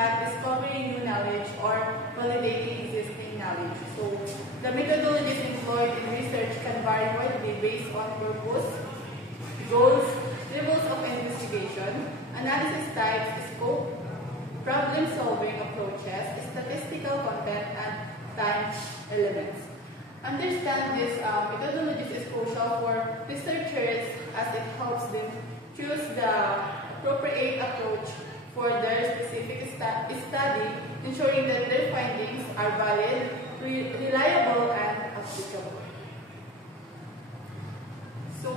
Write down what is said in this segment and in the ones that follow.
at discovering new knowledge or validating existing knowledge. So, the methodologies employed in research can vary widely based on purpose, goals, levels of investigation, analysis types, scope, problem-solving approaches, statistical content, and time elements. Understand this methodologies is crucial for researchers as it helps them choose the appropriate approach for their specific study, ensuring that their findings are valid, reliable, and applicable. So,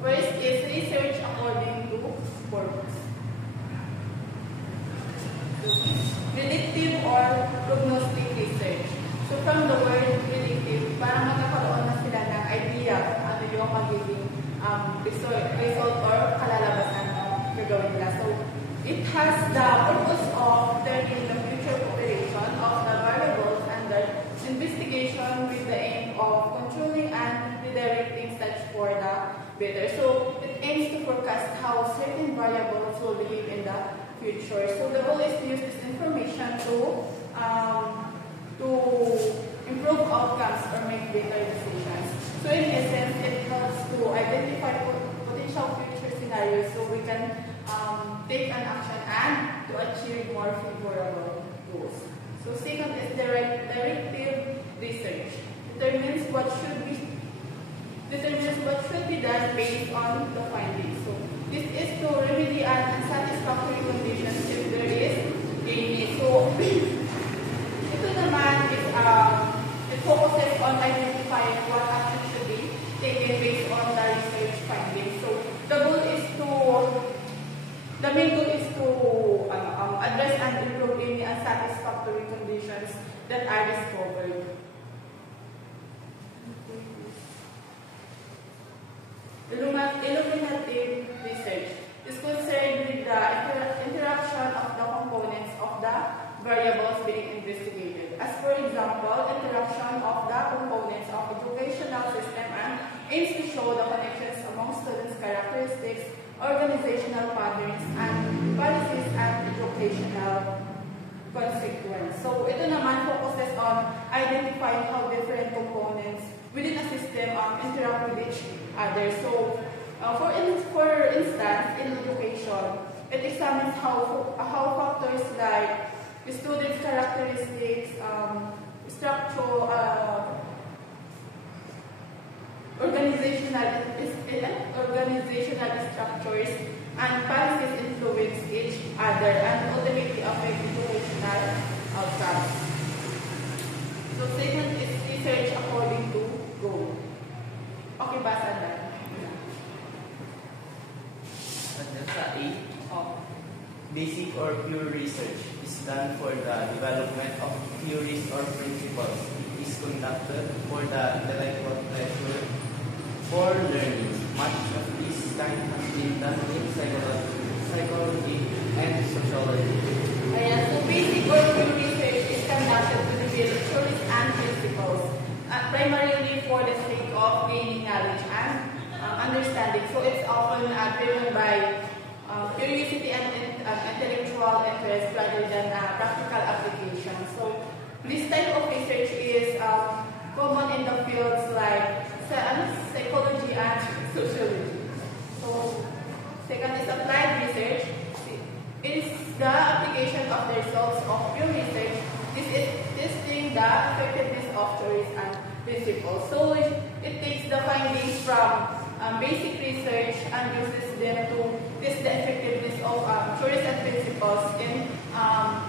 first is research according to purpose. Predictive or prognostic research. So from the word predictive, parang magkakaroon na sila ng idea kung ano yung magiging result or kalalabasan ng gagawin nila. So it has the purpose of turning the future operation of the variables under investigation with the aim of controlling and redirecting such for the better. So it aims to forecast how certain variables will behave in the future. So the goal is to use this information to improve outcomes or make better decisions. So in essence, it helps to identify potential future scenarios so we can take an action and to achieve more favorable goals. So second is directive research. Determines what should be done based on the findings. So this is to remedy an unsatisfactory conditions if there is any. So ito naman is it focuses on identifying what action should be taken based on the research findings. So the main goal is to address and improve any unsatisfactory conditions that are discovered. Illuminative research is concerned with the interaction of the components of the variables being investigated. As for example, interaction of the components of educational system and aims to show the connections among students' characteristics, organizational patterns, and policies and educational consequence. So ito naman focuses on identifying how different components within a system interact with each other. So for instance, in education, it examines how factors like students' characteristics, structure, organizational structures, and policies influence each other and ultimately affect educational outcomes. So second is research according to goal. Okay, basa na. Basic or pure research is done for the development of theories or principles. It is conducted for the intellectual pleasure for learning. Much of this kind has been done in psychology and sociology. So basic or pure research is conducted to develop theories and principles, primarily for the sake of gaining knowledge and understanding. So it's often driven by curiosity and intellectual interest rather than practical application. So this type of research is common in the fields like psychology and sociology. So second is applied research. It is the application of the results of pure research. This is testing the effectiveness of theories and principles. So it takes the findings from basic research and uses them to test the effectiveness of theories and principles in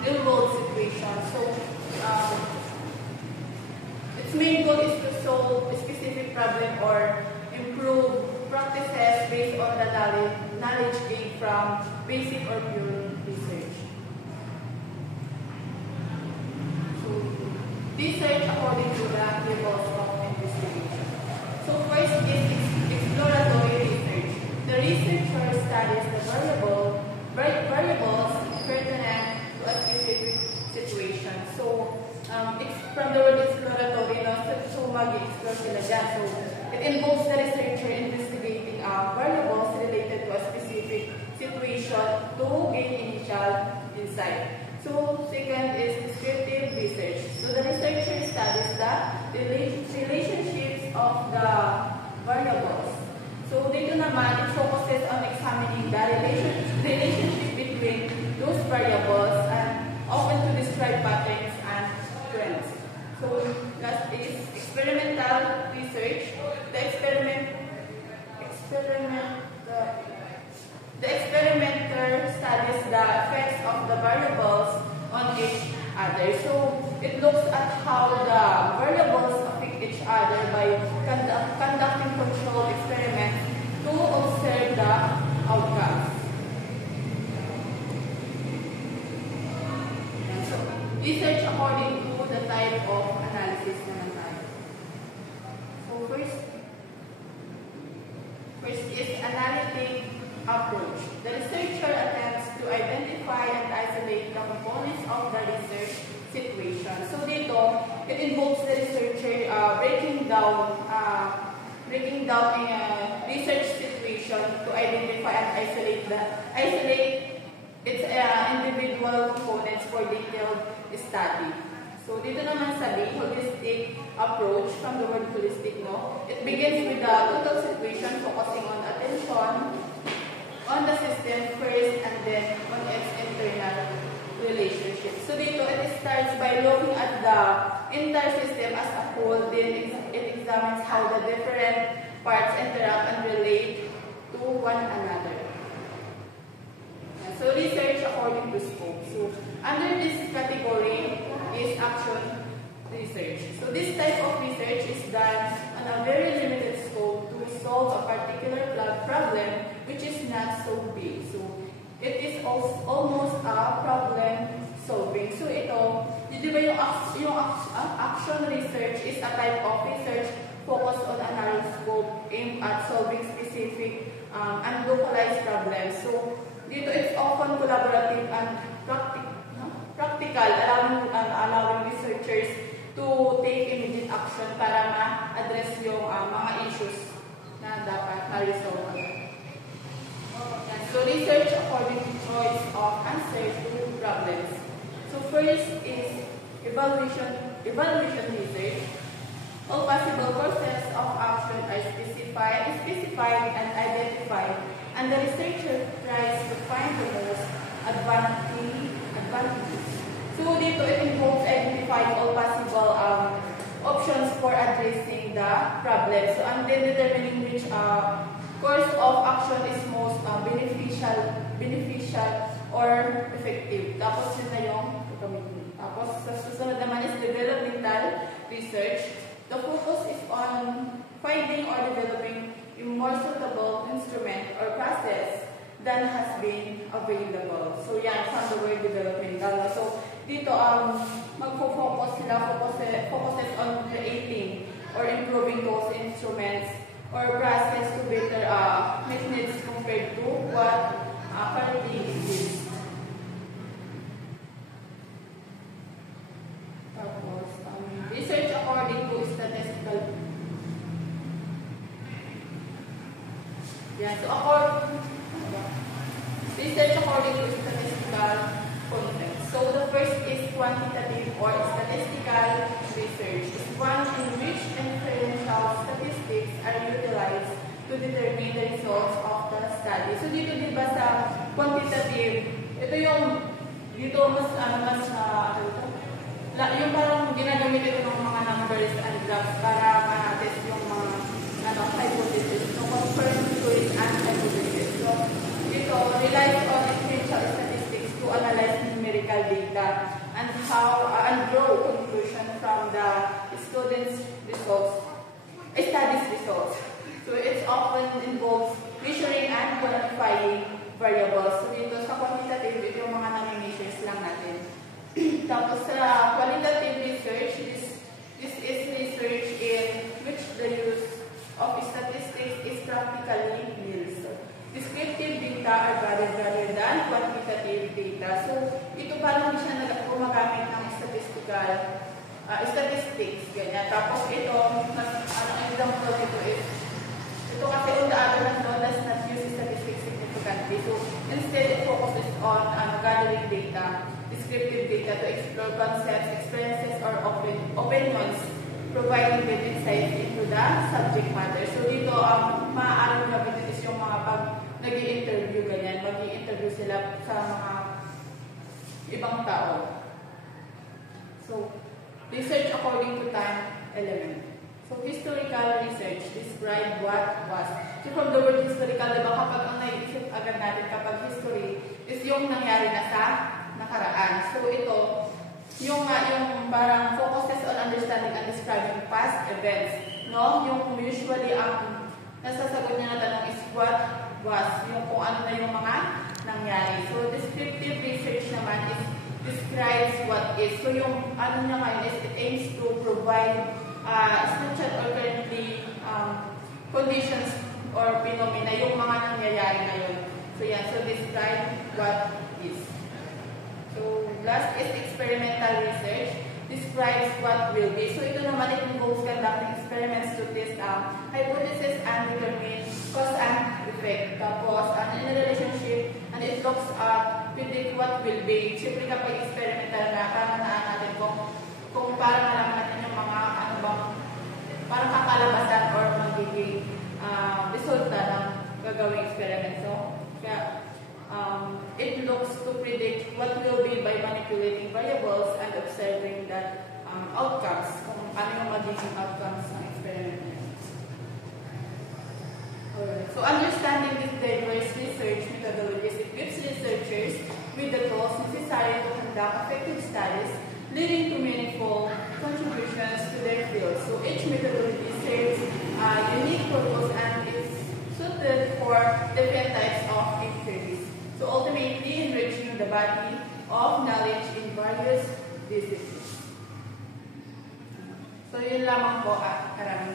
real-world situations. So its main goal is to solve a specific problem or improve practices based on the knowledge gained from basic or pure research. So research according to the levels of investigation. So first is exploratory research. The researcher studies the variables pertinent to a specific situation. So from the word exploratory, so mag-explore sila dyan. So it involves the researcher investigating variables related to a specific situation to gain initial insight. So variables and often to describe patterns and trends. So last is experimental research. The experimenter studies the effects of the variables on each other. So it looks at how the variables affect each other by conducting controlled experiments to observe the outcomes. And so research according to the type of analysis naman tayo. So first is analytic approach. The researcher attempts to identify and isolate the components of the research situation. So dito, it involves the researcher breaking down a research situation to identify and isolate its individual components for detailed study. So dito naman sa B, holistic approach, from the word holistic, no? It begins with the total situation, focusing on attention on the system first and then on its internal relationship. So dito, it starts by looking at the entire system as a whole, then it examines how the different parts interact and relate to one another. So research according to scope. So under this category is action research. So this type of research is done on a very limited scope to solve a particular problem which is not so big. So it is almost a problem solving. So ito, di ba yung action research is a type of research focused on a narrow scope aimed at solving specific and localized problems. So dito it's often collaborative and practical, allowing researchers to take immediate action para ma-address yung mga issues na dapat na-resolve. So research according to choice of answers to problems. So first is evaluation research. All possible courses of action are specified and identified, and the researcher tries to find the most advantageous. So dito, it involves identifying all possible options for addressing the problem. So and then determining which course of action is most beneficial or effective. Tapos yun na yung tapos sa susunod naman is developmental research. The focus is on finding or developing a more suitable instrument or process than has been available. So yan, from the word developmental. So dito, magfo-focus sila, focuses on creating or improving those instruments or process to better meet needs compared to what currently exists. Tapos, research according to statistical. Yeah, so research according to statistical context. So the first is quantitative or statistical research. It's one in which inferential statistics are utilized to determine the results of the study. So dito diba sa quantitative, ito yung dito yung parang ginagamit ito ng mga numbers and graphs para ma-test yung mga hypothesis. So confirm theories and hypothesis. So dito relies on inferential statistics to analyze numerical data and draw conclusion from the students' studies results. So it often involves measuring and quantifying variables. So dito sa quantitative, ito yung mga nami-measures lang natin. Tapos sa qualitative research, this is research in which the use of statistics is practically nil. So descriptive data are valued rather than quantitative data. So ito parang hindi siya gumagamit ng statistics, ganyan. Tapos ito, example nito is, ito kasi on the other hand, does not use statistics significantly. So instead, it focuses on gathering data, descriptive data to explore concepts, experiences, or opinions, providing them insights into the subject matter. So dito, maaaring gamitin is yung mga pag nag-i-interview, ganyan. Mag-i-interview sila sa mga ibang tao. So, research according to time element. So, historical research, describe what was. So, from the word historical, diba, kapag ang naiisip agad natin kapag history is yung nangyari na sa nakaraan. So, ito, yung parang focuses on understanding and describing past events. No? Yung usually ang nasasagot niya na tanong is what was. Yung kung ano na yung mga nangyari. So, descriptive research naman is describes what is. So, yung ano niya ngayon is it aims to provide structured or currently conditions or phenomena, yung mga nangyayari ngayon. So, yan. So, describe what is. So, last is experimental research. Describes what will be. So, ito naman, it involves conducting experiments to test hypothesis and determine cause and effect. Tapos, in a relationship, and it looks predict what will be. Siyempre, kapag experimental na, para manaan natin kung para malaman natin yung mga, ano bang, parang kakalabasan or magiging resulta ng gagawing experiment. So, kaya, it looks to predict what will be by manipulating variables and observing the outcomes, kung ano yung magiging outcomes ng experiment. Alright. So, understanding these diverse research methodologies equips researchers with the tools necessary to conduct effective studies, leading to meaningful contributions to their field. So, each methodology serves a unique purpose and is suited for different types of inquiries. So, ultimately, enriching the body of knowledge in various disciplines. So, yun lamang po. Maraming